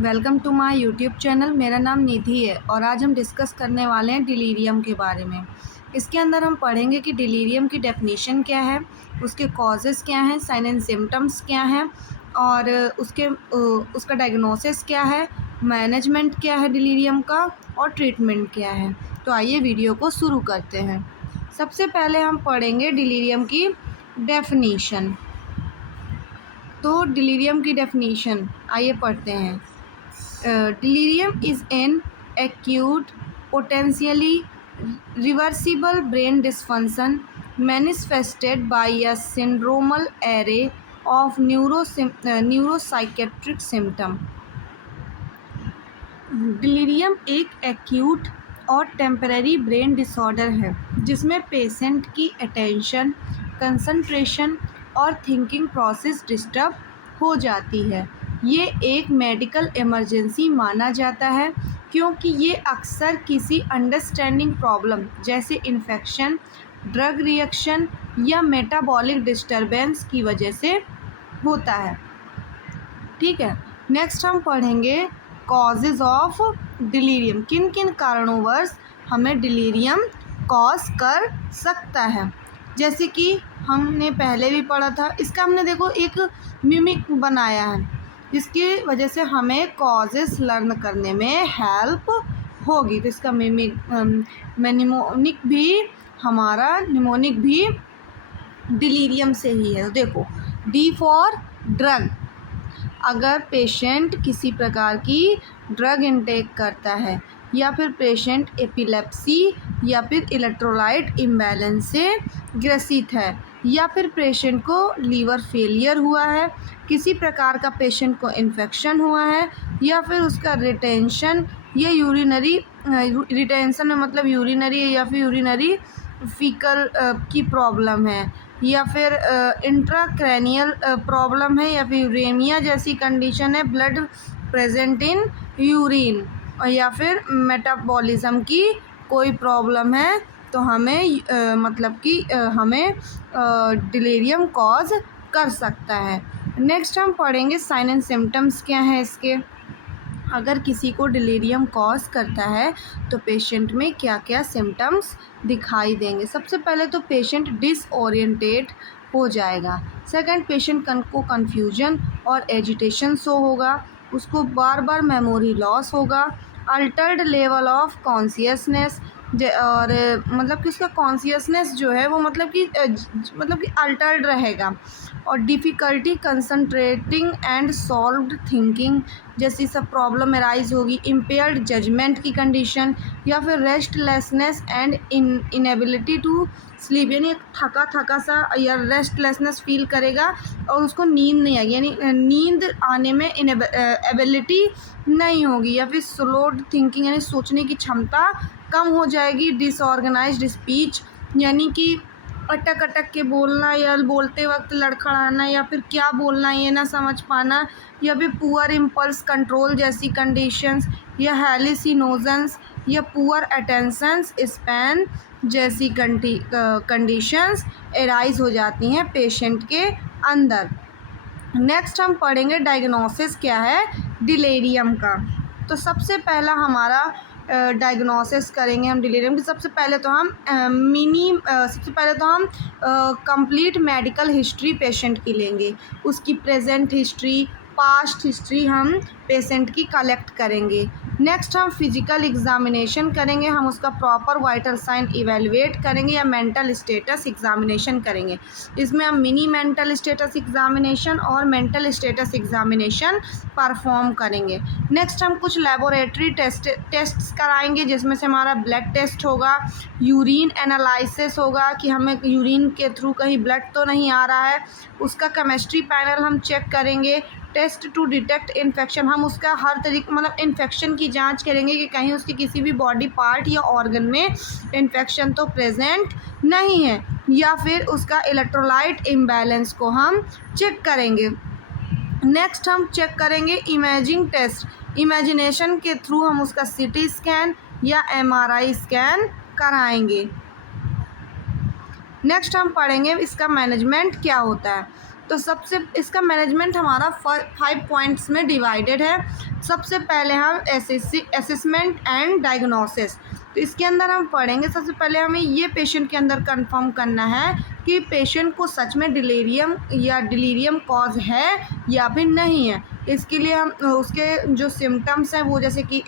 Welcome to my YouTube channel. मेरा नाम निधि है और आज हम डिस्कस करने वाले हैं डिलीरियम के बारे में। इसके अंदर हम पढ़ेंगे कि डिलीरियम की डेफिनेशन क्या है, उसके कॉजेज़ क्या हैं, साइन एंड सिम्टम्स क्या हैं और उसका डायग्नोसिस क्या है, मैनेजमेंट क्या है डिलीरियम का और ट्रीटमेंट क्या है। तो आइए वीडियो को शुरू करते हैं। सबसे पहले हम पढ़ेंगे डिलीरियम की डेफिनीशन। तो डिलीरियम की डेफिनीशन आइए पढ़ते हैं। Delirium is an acute, potentially reversible brain dysfunction manifested by a syndromal array of neuropsychiatric symptom। Delirium एक एक्यूट और टेम्परेरी ब्रेन डिसऑर्डर है जिसमें पेशेंट की अटेंशन, कंसंट्रेशन और थिंकिंग प्रोसेस डिस्टर्ब हो जाती है। ये एक मेडिकल इमरजेंसी माना जाता है क्योंकि ये अक्सर किसी अंडरस्टैंडिंग प्रॉब्लम जैसे इन्फेक्शन, ड्रग रिएक्शन या मेटाबॉलिक डिस्टर्बेंस की वजह से होता है। ठीक है, नेक्स्ट हम पढ़ेंगे कॉजेज़ ऑफ डिलीरियम। किन किन कारणोंवश हमें डिलीरियम कॉज कर सकता है। जैसे कि हमने पहले भी पढ़ा था, इसका हमने देखो एक मिमिक बनाया है, इसकी वजह से हमें कॉजेज़ लर्न करने में हेल्प होगी। तो इसका निमोनिक भी डिलीरियम से ही है। तो देखो, डी फॉर ड्रग। अगर पेशेंट किसी प्रकार की ड्रग इनटेक करता है या फिर पेशेंट एपिलेप्सी या फिर इलेक्ट्रोलाइट इम्बैलेंस से ग्रसित है या फिर पेशेंट को लीवर फेलियर हुआ है, किसी प्रकार का पेशेंट को इन्फेक्शन हुआ है या फिर उसका रिटेंशन या रिटेंशन में मतलब यूरिनरी या फिर यूरिनरी फीकल की प्रॉब्लम है या फिर इंट्राक्रैनियल प्रॉब्लम है या फिर यूरेमिया जैसी कंडीशन है, ब्लड प्रेजेंट इन यूरिन या फिर मेटाबॉलिज्म की कोई प्रॉब्लम है, तो हमें हमें डिलीरियम कॉज कर सकता है। नेक्स्ट हम पढ़ेंगे साइन एंड सिम्टम्स क्या हैं इसके। अगर किसी को डिलीरियम कॉज करता है तो पेशेंट में क्या क्या सिम्टम्स दिखाई देंगे। सबसे पहले तो पेशेंट डिसओरिएंटेड हो जाएगा। सेकंड, पेशेंट को कन्फ्यूजन और एजिटेशन शो होगा, उसको बार बार मेमोरी लॉस होगा, अल्टर्ड लेवल ऑफ कॉन्शियसनेस और मतलब कि उसका कॉन्शियसनेस जो है वो मतलब कि अल्टर्ड रहेगा, और difficulty concentrating and solved thinking जैसी सब प्रॉब्लम अराइज होगी, इम्पेयर्ड जजमेंट की कंडीशन या फिर restlessness and inability to sleep, यानी थका थका सा या रेस्टलेसनेस फील करेगा और उसको नींद नहीं आएगी, यानी नींद आने में एबिलिटी नहीं होगी, या फिर स्लोड थिंकिंग यानी सोचने की क्षमता कम हो जाएगी, डिसऑर्गेनाइज्ड स्पीच यानी कि अटक अटक के बोलना या बोलते वक्त लड़खड़ाना या फिर क्या बोलना ये ना समझ पाना, या फिर पुअर इम्पल्स कंट्रोल जैसी कंडीशंस, या हैलुसिनोजेंस या पुअर अटेंशन स्पैन जैसी कंडीशंस एराइज हो जाती हैं पेशेंट के अंदर। नेक्स्ट हम पढ़ेंगे डायग्नोसिस क्या है डिलीरियम का। तो सबसे पहला हमारा डायग्नोसिस करेंगे हम डिलीरियम की। सबसे पहले तो हम कंप्लीट मेडिकल हिस्ट्री पेशेंट की लेंगे, उसकी प्रेजेंट हिस्ट्री, पास्ट हिस्ट्री हम पेशेंट की कलेक्ट करेंगे। नेक्स्ट हम फिजिकल एग्जामिनेशन करेंगे, हम उसका प्रॉपर वाइटल साइन इवेलुएट करेंगे या मेंटल स्टेटस एग्जामिनेशन करेंगे। इसमें हम मिनी मेंटल स्टेटस एग्जामिनेशन और मेंटल स्टेटस एग्जामिनेशन परफॉर्म करेंगे। नेक्स्ट हम कुछ लेबोरेटरी टेस्ट्स कराएंगे, जिसमें से हमारा ब्लड टेस्ट होगा, यूरिन एनालिसिस होगा कि हमें यूरिन के थ्रू कहीं ब्लड तो नहीं आ रहा है, उसका केमिस्ट्री पैनल हम चेक करेंगे, टेस्ट टू डिटेक्ट इन्फेक्शन, हम उसका हर तरीके मतलब इन्फेक्शन की जांच करेंगे कि कहीं उसके किसी भी बॉडी पार्ट या ऑर्गन में इन्फेक्शन तो प्रेजेंट नहीं है, या फिर उसका इलेक्ट्रोलाइट इम्बैलेंस को हम चेक करेंगे। नेक्स्ट हम चेक करेंगे इमेजिंग टेस्ट, इमेजिनेशन के थ्रू हम उसका सीटी स्कैन या एमआरआई स्कैन कराएंगे। नेक्स्ट हम पढ़ेंगे इसका मैनेजमेंट क्या होता है। तो सबसे इसका मैनेजमेंट हमारा 5 पॉइंट्स में डिवाइडेड है। सबसे पहले हम असेसमेंट एंड डायग्नोसिस, तो इसके अंदर हम पढ़ेंगे सबसे पहले हमें ये पेशेंट के अंदर कंफर्म करना है कि पेशेंट को सच में डिलीरियम कॉज है या फिर नहीं है। इसके लिए हम उसके जो सिम्टम्स हैं वो जैसे कि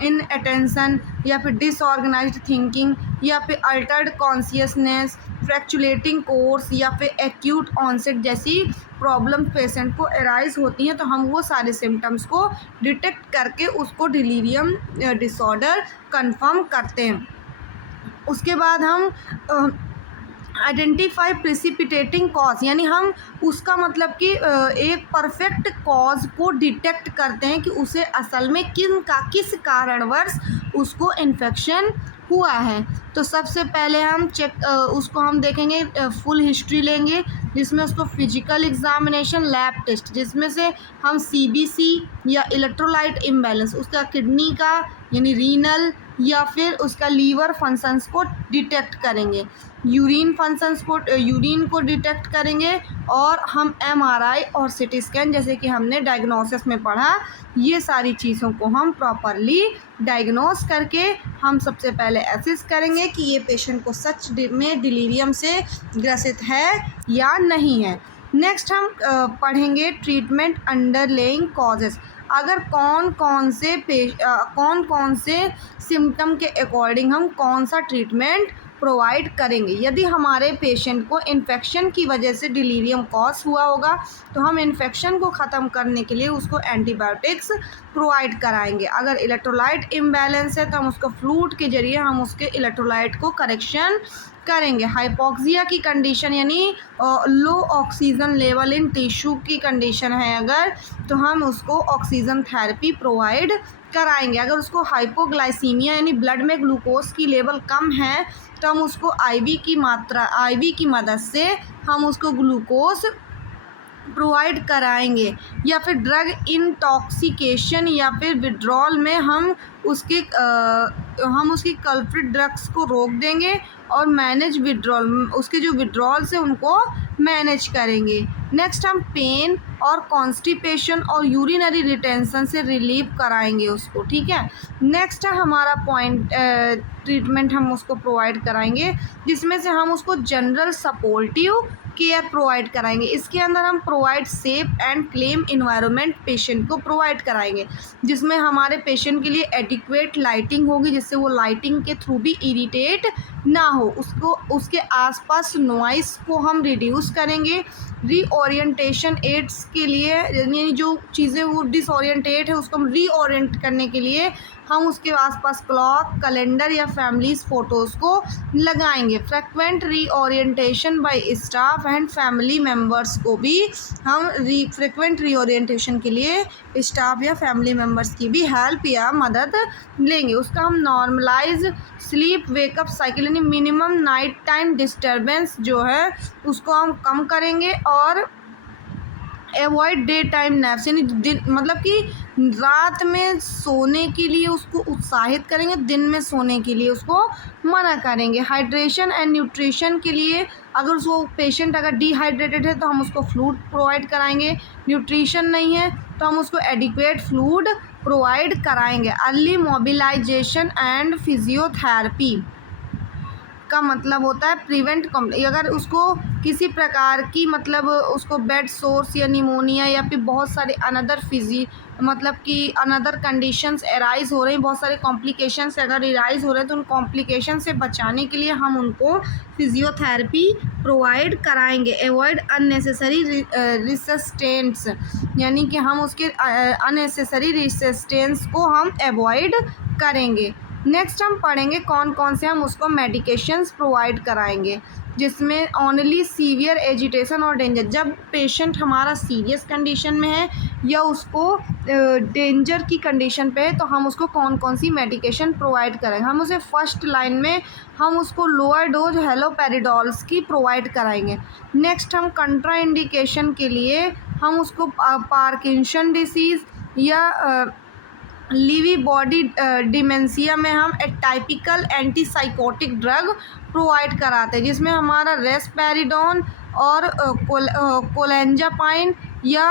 इन अटेंशन या फिर डिसऑर्गेनाइज्ड थिंकिंग या फिर अल्टर्ड कॉन्शियसनेस, फ्रैक्चुलेटिंग कोर्स या फिर एक्यूट ऑनसेट जैसी प्रॉब्लम पेशेंट को अराइज होती हैं, तो हम वो सारे सिम्टम्स को डिटेक्ट करके उसको डिलीरियम डिसऑर्डर कंफर्म करते हैं। उसके बाद हम आइडेंटिफाई प्रिसिपिटेटिंग कॉज, यानी हम उसका मतलब कि एक परफेक्ट कॉज को डिटेक्ट करते हैं कि उसे असल में किस कारणवश उसको इन्फेक्शन हुआ है। तो सबसे पहले हम उसको हम देखेंगे, फुल हिस्ट्री लेंगे जिसमें उसको फिजिकल एग्जामिनेशन, लैब टेस्ट जिसमें से हम CBC या इलेक्ट्रोलाइट इम्बैलेंस उसका किडनी का यानी रीनल या फिर उसका लीवर फंक्शंस को डिटेक्ट करेंगे, यूरिन को डिटेक्ट करेंगे, और हम MRI और CT स्कैन जैसे कि हमने डायग्नोसिस में पढ़ा, ये सारी चीज़ों को हम प्रॉपरली डायग्नोस करके हम सबसे पहले एसेस करेंगे कि ये पेशेंट को सच में डिलीरियम से ग्रसित है या नहीं है। नेक्स्ट हम पढ़ेंगे ट्रीटमेंट अंडरलेइंग कॉजेज़, अगर कौन कौन से सिम्टम के अकॉर्डिंग हम कौन सा ट्रीटमेंट प्रोवाइड करेंगे। यदि हमारे पेशेंट को इन्फेक्शन की वजह से डिलीरियम कॉज हुआ होगा तो हम इन्फेक्शन को ख़त्म करने के लिए उसको एंटीबायोटिक्स प्रोवाइड कराएंगे। अगर इलेक्ट्रोलाइट इम्बैलेंस है तो हम उसको फ्लूइड के ज़रिए हम उसके इलेक्ट्रोलाइट को करेक्शन करेंगे। हाइपोक्सिया की कंडीशन यानी लो ऑक्सीजन लेवल इन टिश्यू की कंडीशन है अगर, तो हम उसको ऑक्सीजन थेरेपी प्रोवाइड कराएंगे। अगर उसको हाइपोग्लाइसीमिया यानी ब्लड में ग्लूकोज की लेवल कम है तो हम उसको आईवी की मदद से हम उसको ग्लूकोज प्रोवाइड कराएंगे। या फिर ड्रग इंटॉक्सिकेशन या फिर विड्रॉल में हम उसकी कल्प्रिट ड्रग्स को रोक देंगे और मैनेज विड्रॉल, उसके जो विड्रॉल से उनको मैनेज करेंगे। नेक्स्ट हम पेन और कॉन्स्टिपेशन और यूरिनरी रिटेंशन से रिलीव कराएंगे उसको, ठीक है। नेक्स्ट है हमारा पॉइंट ट्रीटमेंट हम उसको प्रोवाइड कराएंगे जिसमें से हम उसको जनरल सपोर्टिव केयर प्रोवाइड कराएंगे। इसके अंदर हम provide safe and clean environment patient को प्रोवाइड कराएंगे जिसमें हमारे पेशेंट के लिए एडिक्वेट लाइटिंग होगी जिससे वो लाइटिंग के थ्रू भी इरिटेट ना हो, उसके आसपास नॉइस को हम रिड्यूस करेंगे। रीओरिएंटेशन एड्स के लिए यानी जो चीज़ें वो डिसओरिएंटेट है उसको हम रीओरिएंट करने के लिए हम उसके आसपास क्लॉक, कैलेंडर या फैमिलीज फ़ोटोज़ को लगाएंगे। Frequent reorientation bye staff and family members को भी हम फ्रिक्वेंट रीओरिएंटेशन के लिए स्टाफ या फैमिली मेम्बर्स की भी हेल्प या मदद लेंगे। उसका हम नॉर्मलाइज स्लीप वेकअप साइकिल यानी मिनिमम नाइट टाइम डिस्टर्बेंस जो है उसको हम कम करेंगे और एवॉइड डे टाइम नैप्स यानी दिन मतलब कि रात में सोने के लिए उसको उत्साहित करेंगे, दिन में सोने के लिए उसको मना करेंगे। हाइड्रेशन एंड न्यूट्रिशन के लिए अगर वो पेशेंट अगर डिहाइड्रेटेड है तो हम उसको फ्लूइड प्रोवाइड कराएंगे, न्यूट्रिशन नहीं है तो हम उसको एडिक्वेट फ्लूइड प्रोवाइड कराएंगे। अर्ली मोबिलाइजेशन एंड फिजियोथेरेपी का मतलब होता है प्रिवेंट अगर उसको किसी प्रकार की मतलब उसको बेड सोर्स या निमोनिया या फिर बहुत सारे अनदर कंडीशंस अराइज हो रही हैं, बहुत सारे कॉम्प्लिकेशंस अगर अराइज हो रहे हैं तो उन कॉम्प्लिकेशन से बचाने के लिए हम उनको फिजियोथेरेपी प्रोवाइड कराएंगे। अवॉइड अननेसेसरी रेसिस्टेंस यानी कि हम उसके अननेसेसरी रेसिस्टेंस को हम अवॉइड करेंगे। नेक्स्ट हम पढ़ेंगे कौन कौन से हम उसको मेडिकेशंस प्रोवाइड कराएंगे जिसमें ओनली सीवियर एजिटेशन और डेंजर, जब पेशेंट हमारा सीरियस कंडीशन में है या उसको डेंजर की कंडीशन पे है तो हम उसको कौन कौन सी मेडिकेशन प्रोवाइड करेंगे। हम उसे फर्स्ट लाइन में हम उसको लोअर डोज हेलोपेरिडोल्स की प्रोवाइड कराएंगे। नेक्स्ट हम कंट्राइंडिकेशन के लिए हम उसको पार्किंसन डिसीज़ या लीवी बॉडी डिमेंशिया में हम एटाइपिकल एंटीसाइकोटिक ड्रग प्रोवाइड कराते हैं जिसमें हमारा रेस्पेरिडोन और कोलेंजापाइन या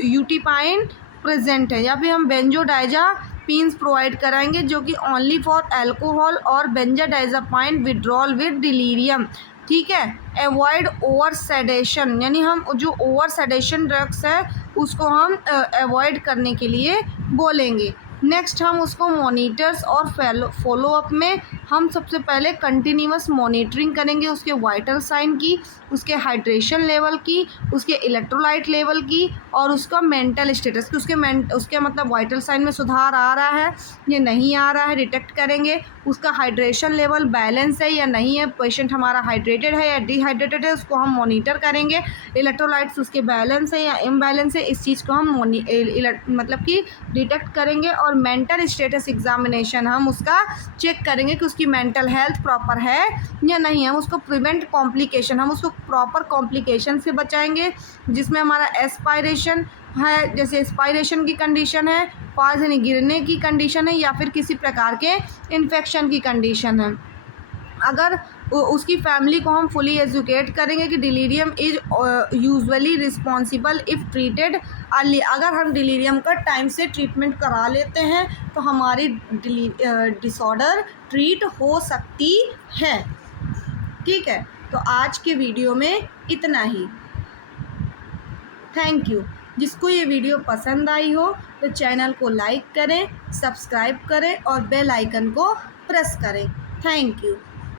यूटिपाइन प्रेजेंट है, या फिर हम बेंजोडाइजापीन्स प्रोवाइड कराएंगे जो कि ओनली फॉर अल्कोहल और बेंजोडाइजापाइन विड्रॉल विद डिलीरियम। ठीक है। अवॉइड ओवर सेडेशन, यानी हम जो ओवर सेडेशन ड्रग्स है उसको हम अवॉइड करने के लिए बोलेंगे। नेक्स्ट हम उसको मॉनिटर्स और फॉलोअप में हम सबसे पहले कंटिन्यूअस मॉनिटरिंग करेंगे उसके वाइटल साइन की, उसके हाइड्रेशन लेवल की, उसके इलेक्ट्रोलाइट लेवल की और उसका मेंटल स्टेटस की। उसके मतलब वाइटल साइन में सुधार आ रहा है या नहीं आ रहा है डिटेक्ट करेंगे। उसका हाइड्रेशन लेवल बैलेंस है या नहीं है, पेशेंट हमारा हाइड्रेटेड है या डिहाइड्रेटेड है, उसको हम मॉनिटर करेंगे। इलेक्ट्रोलाइट्स उसके बैलेंस है या इम्बैलेंस है, इस चीज़ को हम मतलब कि डिटेक्ट करेंगे। और मेंटल स्टेटस एग्जामिनेशन हम उसका चेक करेंगे कि उसकी मेंटल हेल्थ प्रॉपर है या नहीं है। हम उसको प्रिवेंट कॉम्प्लिकेशन, हम उसको प्रॉपर कॉम्प्लिकेशन से बचाएंगे जिसमें हमारा एस्पायरेशन है, जैसे एस्पायरेशन की कंडीशन है, पास यानी गिरने की कंडीशन है या फिर किसी प्रकार के इन्फेक्शन की कंडीशन है। अगर उसकी फैमिली को हम फुली एजुकेट करेंगे कि delirium is usually responsible if treated early. अगर हम डिलीरियम का टाइम से ट्रीटमेंट करा लेते हैं तो हमारी डिसऑर्डर ट्रीट हो सकती है। ठीक है, तो आज के वीडियो में इतना ही। Thank you. जिसको ये वीडियो पसंद आई हो तो चैनल को लाइक करें, सब्सक्राइब करें और बेल आइकन को प्रेस करें। Thank you.